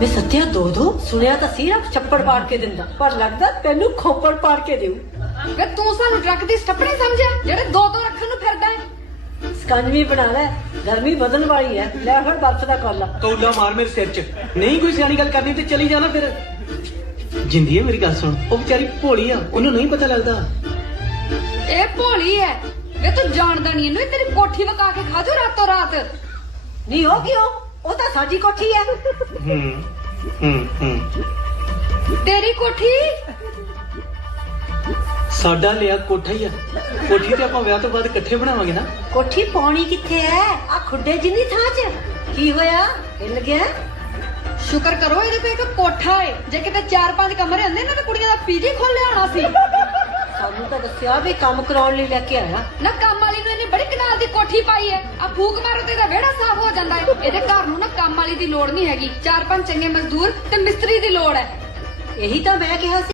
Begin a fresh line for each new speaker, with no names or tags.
ਵੇ ਸੱਤਿਆ ਦੋ ਸੁਣਿਆ ਤਾਂ ਸੀ ਰੱਬ ਛੱਪੜ ਪਾੜ ਕੇ ਦਿੰਦਾ, ਪਰ ਲੱਗਦਾ ਤੈਨੂੰ ਖੋਪੜ ਪਾੜ ਕੇ ਦੇਊ।
ਵੇ ਤੂੰ ਸਾਨੂੰ ਟਰੱਕ ਦੀ ਸਟੱਪਣੀ ਸਮਝਿਆ ਜਿਹੜੇ ਦੋ ਰੱਖਣ ਨੂੰ ਫਿਰਦਾ ਹੈ।
ਸਕੰਜਵੀ ਬਣਾ ਲੈ, ਗਰਮੀ ਵਧਣ ਵਾਲੀ ਹੈ। ਲੈ ਹੁਣ ਬਰਫ ਦਾ ਕੋਲਾ
ਕੌਲਾ ਮਾਰ ਮੇਰੇ ਸਿਰ 'ਚ। ਨਹੀਂ ਕੋਈ ਸਿਆਣੀ ਗੱਲ ਕਰਨੀ ਤੇ ਚਲੀ ਜਾਣਾ ਫਿਰ। ਜਿੰਦੀ ਹੈ ਮੇਰੀ ਗੱਲ ਸੁਣ, ਉਹ ਵਿਚਾਰੀ ਭੋਲੀ ਆ, ਉਹਨੂੰ ਨਹੀਂ ਪਤਾ ਲੱਗਦਾ।
ਇਹ ਭੋਲੀ ਐ ਵੇ ਤੂੰ ਜਾਣਦਾ ਨਹੀਂ ਇਹਨੂੰ, ਤੇਰੀ ਕੋਠੀ ਵਕਾ ਕੇ ਖਾ ਜੂ ਰਾਤੋਂ ਰਾਤ।
ਨਹੀਂ ਉਹ ਕਿਉਂ, ਉਹ ਤਾਂ ਸਾਡੀ ਕੋਠੀ ਹੈ।
ਤੇਰੀ ਕੋਠੀ
ਸਾਡਾ ਲਿਆ ਕੋਠਾ ਹੀ ਆ। ਕੋਠੀ ਤੇ ਆਪਾਂ ਵਿਆਹ ਤੋਂ ਬਾਅਦ ਇਕੱਠੇ ਬਣਾਵਾਂਗੇ ਨਾ।
ਕੋਠੀ ਪਾਉਣੀ ਕਿੱਥੇ ਐ? ਆ ਖੁੱਡੇ ਜਿੰਨੀ ਥਾਂ 'ਚ ਕੀ ਹੋਇਆ, ਹਿੱਲ ਗਿਆ?
ਸ਼ੁਕਰ ਕਰੋ ਇਹਦੇ ਕੋਲ ਇੱਕ ਕੋਠਾ ਏ। ਜੇ ਕਿਤੇ 4-5 ਕਮਰੇ ਹੁੰਦੇ ਨਾ ਤਾਂ ਕੁੜੀਆਂ ਦਾ ਪੀਜੀ ਖੋਲਿਆ ਹੋਣਾ ਸੀ।
ਸਾਨੂੰ ਤਾਂ ਦੱਸਿਆ ਵੀ ਕੰਮ ਕਰਾਉਣ ਲਈ ਲੈ ਕੇ ਆਇਆ।
ਨਾ ਕੰਮ ਵਾਲੀ ਨੂੰ ਇਹਨੇ ਬੜੀ ਕਨਾਲ ਦੀ ਕੋਠੀ ਪਾਈ ਐ। ਆ ਫੂਕ ਮਾਰੋ ਤੇ ਇਹਦਾ ਵਿਹੜਾ ਸਾਫ਼ ਹੋ ਜਾਂਦਾ ਏ। ਇਹਦੇ ਘਰ ਨੂੰ ਨਾ ਕੰਮ ਵਾਲੀ ਦੀ ਲੋੜ ਨਹੀਂ ਹੈਗੀ, 4-5 ਚੰਗੇ ਮਜ਼ਦੂਰ ਤੇ ਮਿਸਤਰੀ ਦੀ ਲੋੜ ਐ।
ਇਹੀ ਤਾਂ ਮੈਂ ਕਿਹਾ ਸੀ।